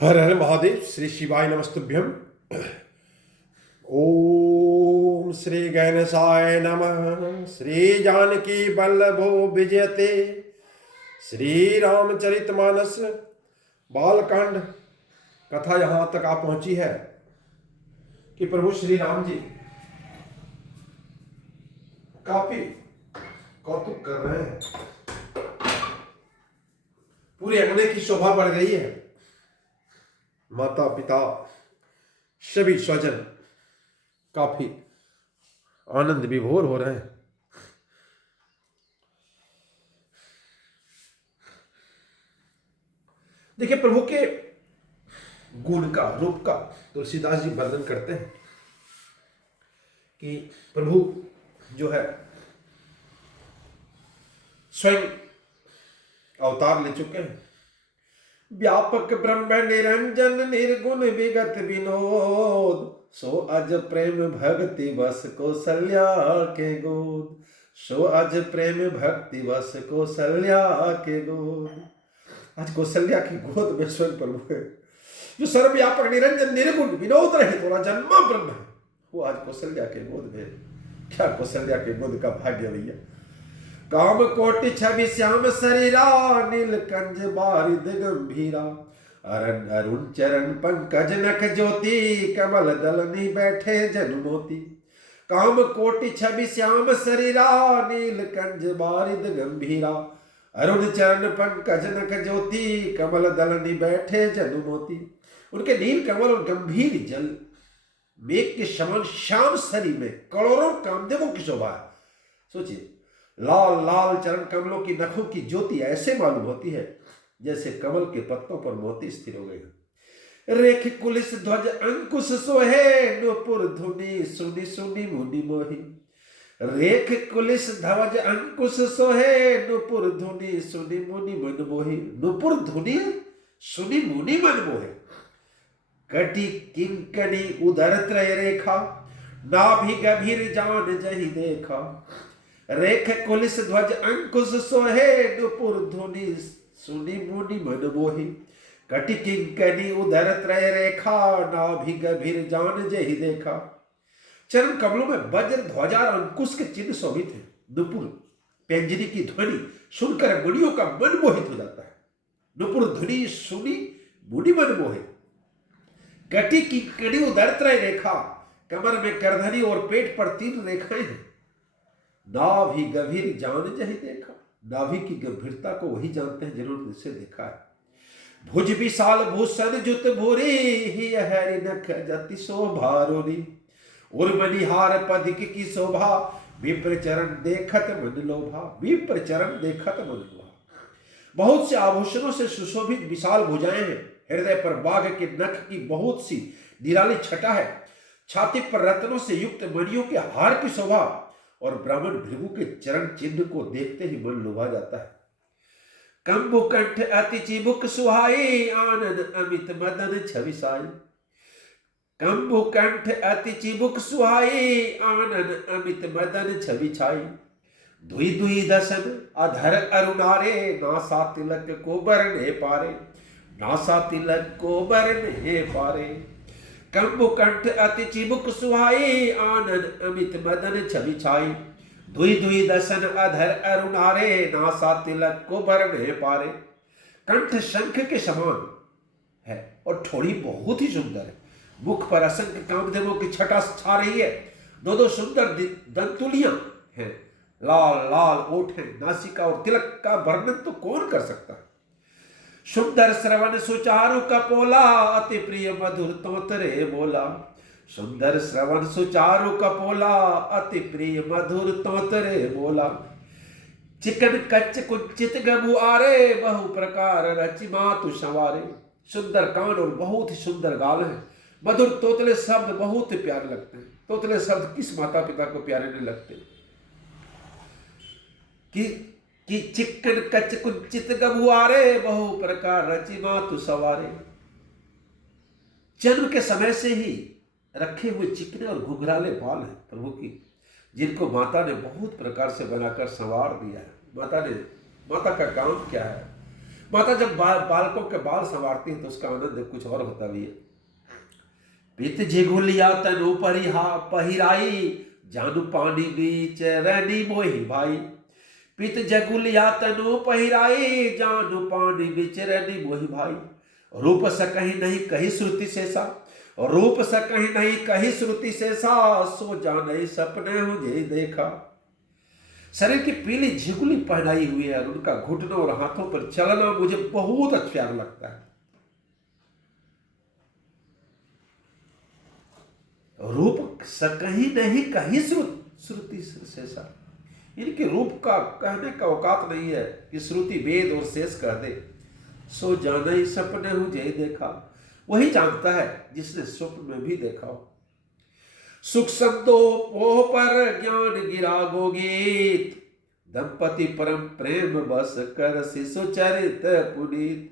हर हर महादेव। श्री शिवाय नमस्तुभ्यम। ओम श्री गणेशाय नमः। श्री जानकी वल्लभो विजयते। श्री रामचरितमानस बालकांड कथा यहाँ तक आ पहुंची है कि प्रभु श्री राम जी काफी कौतुक कर रहे हैं। पूरे अंगने की शोभा बढ़ गई है। माता पिता सभी स्वजन काफी आनंद विभोर हो रहे हैं। देखिए, प्रभु के गुण का, रूप का तुलसीदास जी वर्णन करते हैं कि प्रभु जो है स्वयं अवतार ले चुके हैं। व्यापक ब्रह्म निरंजन निर्गुण विगत विनोद, सो अज प्रेम भक्ति वस कौशल्या के गोद। सो अज प्रेम भक्ति वस कौशल्या के गोद। आज कौशल्या की गोद में स्वयं प्रभु है, जो सर्वव्यापक निरंजन निर्गुण विनोद रहित और जन्मा ब्रह्म है। वो आज कौशल्या के गोद में। क्या कौशल्या के गोद का भाग्य भैया। काम कोटि छवि श्याम शरीरा, नीलकंज बारिद गंभीरा। अरण अरुण चरण पंकज नख ज्योति, कमल दलनी बैठे जन मोती। काम कोटि छवि श्याम शरीरा, नीलकंज बारिद गंभीरा। अरुण चरण पंकज नख ज्योति, कमल दलनी बैठे जन मोती। उनके नील कमल और गंभीर जल मेघ के समान श्याम शरीर में करोड़ों कामदेवों की शोभा है। सोचिए, लाल लाल चरण कमलों की नखों की ज्योति ऐसे मालूम होती है जैसे कमल के पत्तों पर मोती स्थिर हो गए हैं। रेख कुलिस ध्वज अंकुश सोहे, नूपुर धुनी सुनी सुनी मुनि मोही। रेख कुलिस ध्वज अंकुश सोहे, नूपुर धुनी सुनी मुनि मन मोही। नूपुर धुनी सुनी मुनि मन मोहे। कटी किंकणी उदर त्रय रेखा, नाभि गभीर जान जहि देखा। रेख कुलिस ध्वज अंकुश सोहे, नूपुर धुनी सुनी मुनि मन मोही। कटि किंकणी उदर त्रय रेखा, नाभि गभीर जान जहि देखा। चरण कमलों में वज्र ध्वजा और अंकुश के चिन्ह शोभित है। नूपुर पैंजरी की ध्वनि सुनकर मुनियों का मन मोहित हो जाता है। नूपुर ध्वनि सुनी मुनि मन मोहे। कटि किंकणी उदर त्रय रेखा, कमर में करधनी और पेट पर 3 रेखाएं हैं। नाभि गभीर जान जहि देखा। नाभि की गंभीरता को वही जानते हैं जिन्होंने इसे देखा है। भुज विशाल भूषण जुत भूरी, ही हरि नख जति शोभा रोरी। उर्मनिहार पदिक की शोभा, विप्र चरण देखत मन लोभा। विप्र चरण देखत मन लोभा। बहुत से आभूषणों से सुशोभित विशाल भुजाएं हैं। हृदय पर बाघ के नख की बहुत सी निराली छटा है। छाती पर रत्नों से युक्त मणियों के हार की शोभा और ब्राह्मण भृगु के चरण चिन्ह को देखते ही मन लुभा जाता है। कंबु कंठ अति चिबुक सुहाई, आनंद अमित मदन छवि साई। कंबु कंठ अति चिबुक सुहाई, आनंद अमित मदन छवि छाई। दुई दुई दसन अधर अरुणारे, नासा तिलक को बरने पारे। नासा तिलक को बरने पारे। कंबु कंठ अति चिबुक सुहाई, आनंद अमित मदन छवि छाई। दुई दुई दसन अधर अरुणारे, नासा तिलक को बरने पारे। कंठ शंख के समान है और ठोड़ी बहुत ही सुंदर है। मुख पर असंख्य कामदेवों की छटा छा रही है। दो सुंदर दंतुलियां हैं। लाल लाल ओठ हैं। नासिका और तिलक का वर्णन तो कौन कर सकता है। सुंदर श्रवण सुचारु कपोला, अति प्रिय मधुर तोतरे बोला। सुंदर श्रवण सुचारु कपोला, अति प्रिय मधुर तोतरे बोला। चिकन कच्च कुंचित गबुआरे, बहु प्रकार रचि मातु संवारे। सुंदर कान और बहुत ही सुंदर गाल है। मधुर तोतले शब्द बहुत ही प्यारे लगते हैं। तोतले शब्द किस माता पिता को प्यारे नहीं लगते। कि चिकन कच्च कुंचित गबुआरे, बहु प्रकार रचि मातु सवारे। जन्म के समय से ही रखे हुए चिकने और घुघराले बाल हैं प्रभु की, जिनको माता ने बहुत प्रकार से बनाकर संवार दिया है। माता का काम क्या है। माता जब बालकों के बाल संवारती है तो उसका आनंद कुछ और होता भी है। पित झिगुलिया तनु परिहा पहिराई, जानू पानी बीच रैनी मोहि भाई। पित जगुलिया तनु पहिराई, जानू पानी बीच रैनी मोहि भाई। रूप सकहि नहीं कही श्रुति शेषा, रूप सकहि नहीं कही श्रुति शेषा, सो जाने सपने मुझे देखा। शरीर की पीली झिगुली पहनाई हुई है और उनका घुटनों और हाथों पर चलना मुझे बहुत अच्छा लगता है। रूप सकहि नहीं कही श्रुति शेषा, इनके रूप का कहने का औकात नहीं है कि श्रुति वेद और शेष कह दे। सो जाना ही सपने हूं जय देखा, वही जानता है जिसने स्वप्न में भी देखा हो। सुख संतोष पर ज्ञान गिरा गोगीत, दंपति परम प्रेम बस कर शिशु चरित पुनीत।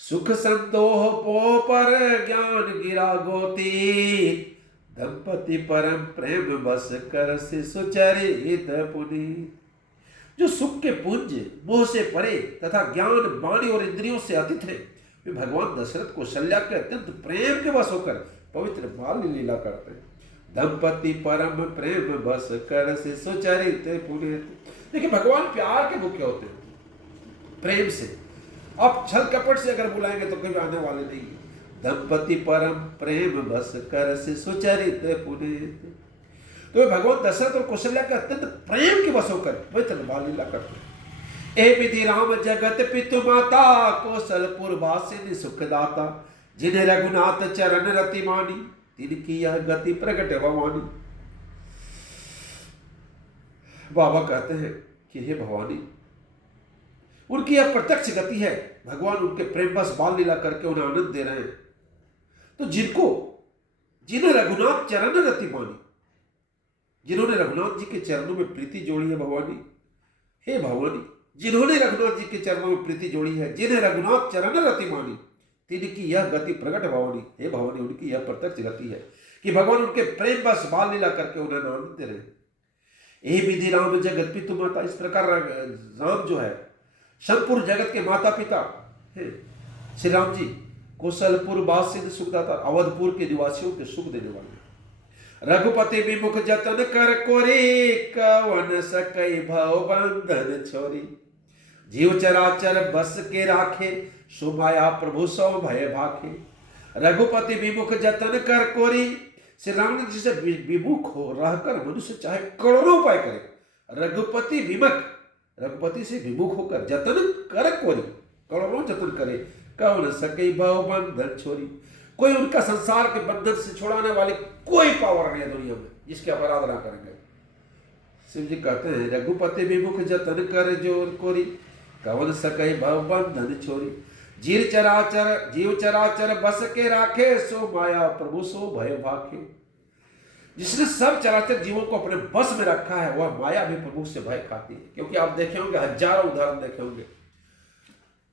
सुख संतोष पोह पर ज्ञान गिरा गोतीत, दंपति परम प्रेम बस कर शिशु चरित पुनीत। जो सुख के पुंज मोह से परे तथा ज्ञान वाणी और इंद्रियों से अतीत है, वे भगवान दशरथ को शल्या के अत्यंत प्रेम के वश होकर पवित्र बाल लीला करते हैं। दंपति परम प्रेम बस कर शिशु चरित पुनीत। देखिए भगवान प्यार के भूखे होते हैं, प्रेम से। आप छल कपट से अगर बुलाएंगे तो कभी आने वाले नहीं है। दंपति परम प्रेम बस कर शिशु चरित पुनीत। तो वे भगवान दशरथ और कौशल्या के अत्यंत प्रेम के वश होकर पवित्र बाल लीला करते हैं। ए विधि राम जगत पितु माता, कौशलपुर वासिनी सुखदाता। जिन्हें रघुनाथ चरण रति मानी, तिनकी यह गति प्रकट भवानी। बाबा कहते हैं कि हे भवानी, उनकी यह प्रत्यक्ष गति है। भगवान उनके प्रेम बस बाल लीला करके उन्हें आनंद दे रहे हैं। तो जिन्हें रघुनाथ चरण रति मानी, जिन्होंने रघुनाथ जी के चरणों में प्रीति जोड़ी है भवानी, हे भवानी, जिन्होंने रघुनाथ जी के चरणों में प्रीति जोड़ी है, जिन्हें रघुनाथ चरण रति मानी, तिनकी यह गति प्रकट भवानी। हे भवानी, उनकी यह प्रत्यक्ष गति है कि भगवान उनके प्रेम बस बाल लीला करके उन्हें आनंद दे रहे हैं। ए विधि राम जगत पितु माता, इस प्रकार राम जो है संपूर्ण जगत के माता पिता है। श्री राम जी कौशलपुर वासिन सुखदाता, अवधपुर के निवासियों के सुख देने वाले। रघुपति विमुख जतन कर कोरी, कवन सकई भव बंधन छोरी। जीव चराचर बस के राखे, सुमाया प्रभु सौ भय भाखे। रघुपति विमुख जतन कर कोरी, श्री राम जी से विमुख हो रहकर मनुष्य चाहे करोड़ों उपाय करे। रघुपति विमुख, रघुपति से विमुख होकर जतन कर कोरी, करोड़ों जतन करे। कवन सकई भव बंधन छोरी, कोई उनका संसार के बंधन से छुड़ाने वाली कोई पावर नहीं है दुनिया में जिसकी आप आराधना करेंगे। शिव जी कहते हैं रघुपति विमुख जतन कर जोर कोरी, कवन सकई भव बंधन छोरी। जीव चराचर बस के राखे, सो माया प्रभु सो भय भाखे। जिसने सब चराचर जीवों को अपने बस में रखा है, वह माया भी प्रभु से भय खाती है। क्योंकि आप देखे होंगे, हजारों उदाहरण देखे होंगे,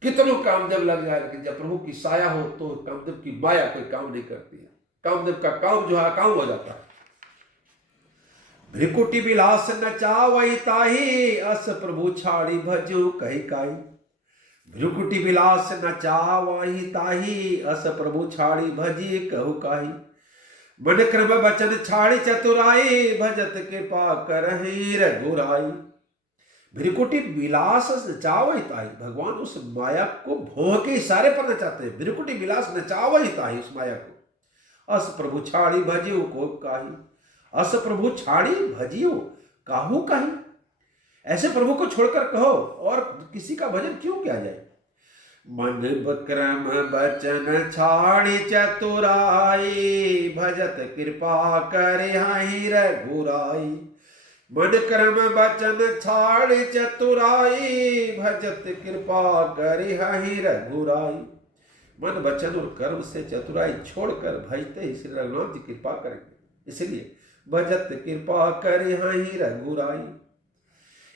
कितनों कामदेव लग जाए, लेकिन जब प्रभु की साया हो तो कामदेव की माया कोई काम नहीं करती है। कामदेव का काम जो है काम हो जाता है। भ्रिकुटी विलास नचावई ताही, अस प्रभु छाड़ी भजो कही काई। भ्रिकुटी विलास नचावई ताही, अस प्रभु छाड़ी भजी कहु काई। मन क्रम बचन छाड़ी चतुराई, भजत कृपा करहि रघुराई। भ्रिकुटी विलास नचावहिताही, भगवान उस माया को भोग के इशारे पर नचाते हैं। भ्रिकुटी विलास नचावहिताही, उस माया को। अस प्रभु छाड़ी भजियो को काही, अस प्रभु छाड़ी भजियो काहू काही। ऐसे प्रभु को छोड़कर कहो और किसी का भजन क्यों किया जाए। मन क्रम बचन छाड़ी चतुराई, भजत कृपा करे हहि रघुराई। मन क्रम बचन छाड़ी चतुराई, भजत कृपा करे हहि रघुराई। मन वचन और कर्म से चतुराई छोड़कर भजते ही श्री रघुनाथ जी कृपा करेंगे। इसलिए भजत कृपा करे हहि रघुराई।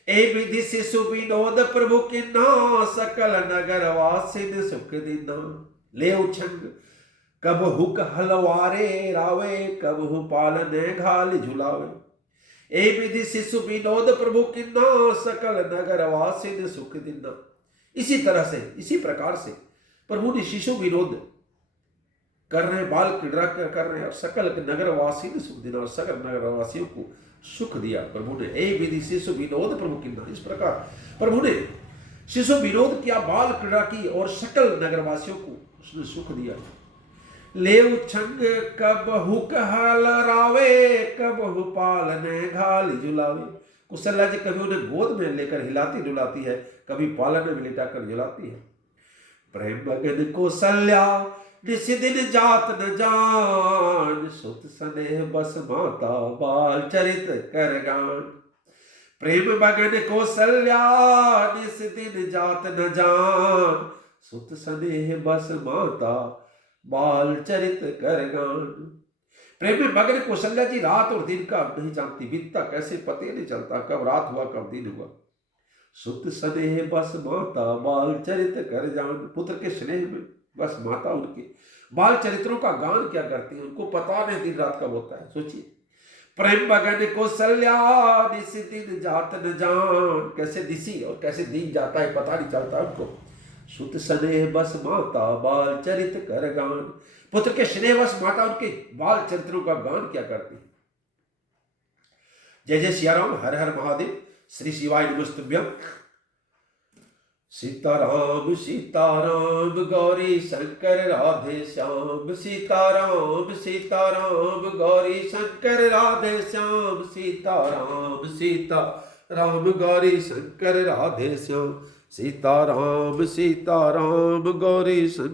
ए विधि शिशु विनोद प्रभु किन्हा, सकल नगर वासिन सुख दिन्हा। ले उछंग कब हुक हलवारे रावे, कब हु पालने घाल झुलावे। ए विधि शिशु विनोद प्रभु किन्हा, सकल नगर वासिन सुख दिन्हा। इसी तरह से, इसी प्रकार से प्रभु ने शिशु विनोद कर रहे हैं, बाल क्रीड़ा कर रहे हैं और सकल नगरवासी ने सुख दिया और सकल नगरवासियों को सुख दिया। प्रभु ने ए विधि शिशु विनोद प्रभु किन्ना, इस प्रकार प्रभु ने शिशु विनोद किया, बाल क्रीड़ा की और सकल नगरवासियों को उसने सुख दिया। लेव छंग कब हुक हाल रावे, कब हु पालने घाल झुलावे। कुशल्या जी कभी उन्हें गोद में लेकर हिलाती डुलाती है, कभी पालने में लिटाकर झुलाती है। प्रेम मगन कौशल्या निस दिन जात न जान, सुत स्नेह बस माता बाल चरित कर गान। प्रेम मगन कौशल्या निस दिन जात न जान, सुत स्नेह बस माता बाल चरित कर गान। प्रेम में मगन कौशल्या जी रात और दिन का नहीं जानती, बीतता कैसे पते नहीं चलता, कब रात हुआ कब दिन हुआ। सुत स्नेह बस माता बाल चरित कर जान, पुत्र के स्नेह में बस माता उनके बाल चरित्रों का गान क्या करती है, उनको पता नहीं दिन रात कब होता है। सोचिए, प्रेम मगन कौशल्या निस दिन जात न जान, कैसे दिसी और कैसे दिन जाता है पता नहीं चलता उनको। सुत स्नेह बस माता बाल चरित कर गान, पुत्र के स्नेह बस माता उनके बाल चरित्रों का गान क्या करती है। जय जय सियाराम, हर हर महादेव, श्री शिवाय नमस्तुभ्यम। सीताराम सीताराम गौरी शंकर राधे श्याम, सीताराम सीताराम गौरी शंकर राधे श्याम, सीताराम सीताराम गौरी शंकर राधे श्याम, सीताराम सीताराम गौरी शंकर